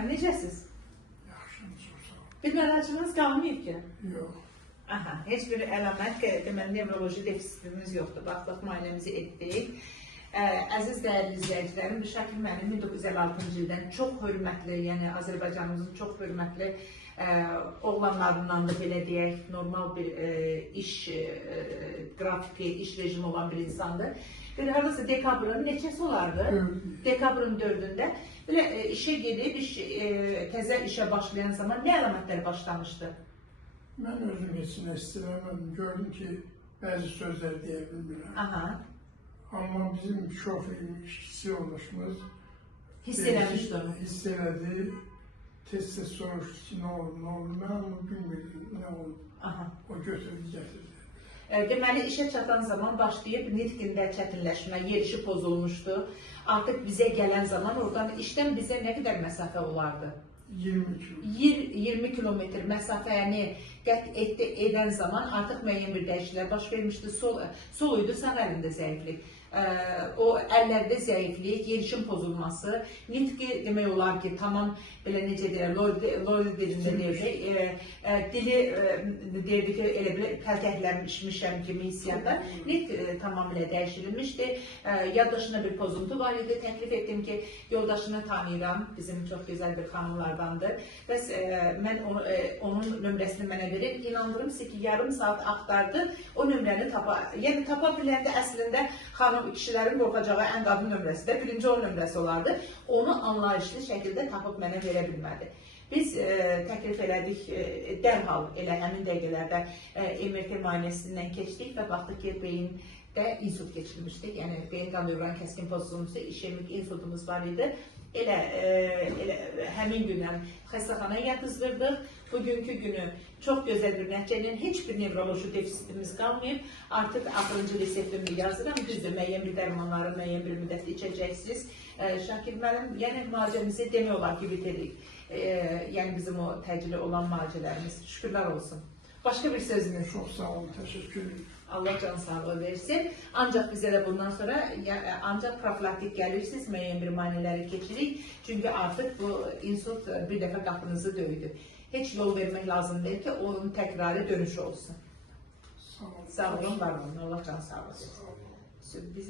müəllim, necəsiz? Yaxşıyım, çox sağ ol. Bir məlacınız qalmayıb ki? Yox. Aha, heç bir əlamət, deməli, nevroloji defisitimiz yoxdur. Baxdıq, müayinəmizi etdik. Əziz dəyərli izləyicilərim, Şakir müəllim 1956-cı ildən çox hörmətli, yəni Azərbaycanımızın çox hörmətli oğlanlarından da belə deyək, normal bir iş qrafiki, iş rejimi olan bir insandır. Belə hardasa dekabrın neçəsi olardı? Dekabrın 4-ündə belə işə gedib, təzə işə başlayan zaman nə əlamətlər başlamışdı? Mən özüm heç nə istəyirəm, gördüm ki, bəzi sözlər deyə bilmirəm. Aha. Amma bizim şoförümüz, işçi yoldaşımız Hiss eləmişdi onu. Hiss elədi, tez-tez soruşdu ki, nə oldu, nə oldu? Mən onu bilmirdim, nə oldu. Aha. O götürdü, gətirdi. Deməli, işə çatan zaman başlayıb nitqində çətinləşmə, yerişi pozulmuşdu. Artıq bizə gələn zaman oradan işdən bizə nə qədər məsafə olardı? 20 kilometr. 20 kilometr məsafəni qət edən zaman artıq müəyyən bir dəyişikliklər baş vermişdi. Sol idi, sağ əlində zəiflik. O əllərdə zəiflik, yerişin pozulması, nitqi demək olar ki, tamam belə necə deyir, Lori dilində deyirdik, dili deyirdi ki, elə belə pəltəklənmişmişəm kimi hissiyatda, nitq tamamilə dəyişilmişdi. Yaddaşına bir pozuntu var idi, təklif etdim ki, yoldaşını tanıyıram, bizim çox gözəl bir xanımlardandır. Bəs mən onun nömrəsini mənə verib, inandırım ki, yarım saat axtardı, o nömrəni yəni tapa biləndə əslində xanım kişilərin qorxacağı ən qadın nömrəsi də birinci onun nömrəsi olardı. Onu anlayışlı şəkildə tapıb mənə verə bilmədi. Biz təklif elədik, dərhal elə həmin dəqiqələrdə MRT müayinəsindən keçdik və baxdıq ki, beyində insult keçirmişdik. Yəni, beyin qan dövran kəskin pozulmuşdu, işemik insultumuz var idi. Elə həmin gündən xəstəxanaya yatızdırdıq. Bugünkü günü çox gözəl bir nəticənin heç bir nevroloji defisitimiz qalmayıb. Artıq axırıncı reseptimi yazıram. Düzdür, müəyyən bir dərmanları müəyyən bir müddət içəcəksiniz. Şakir müəllim, yəni müalicəmizi demək olar ki, bitiririk. Yəni bizim o təcili olan müalicələrimiz. Şükürlər olsun. Başqa bir sözünüz? Çox sağ olun, təşəkkür ederim. Allah can sağlığı versin. Ancaq bizə də bundan sonra ancaq profilaktik gəlirsiniz, müəyyən bir müayinələri keçirik. Çünki artıq bu insult bir dəfə qapınızı döydü. Heç yol vermək lazım deyil ki, onun təkrarı dönüşü olsun. Sağ olun. Sağ olun, var olun. Allah can sağlığı versin. Bizim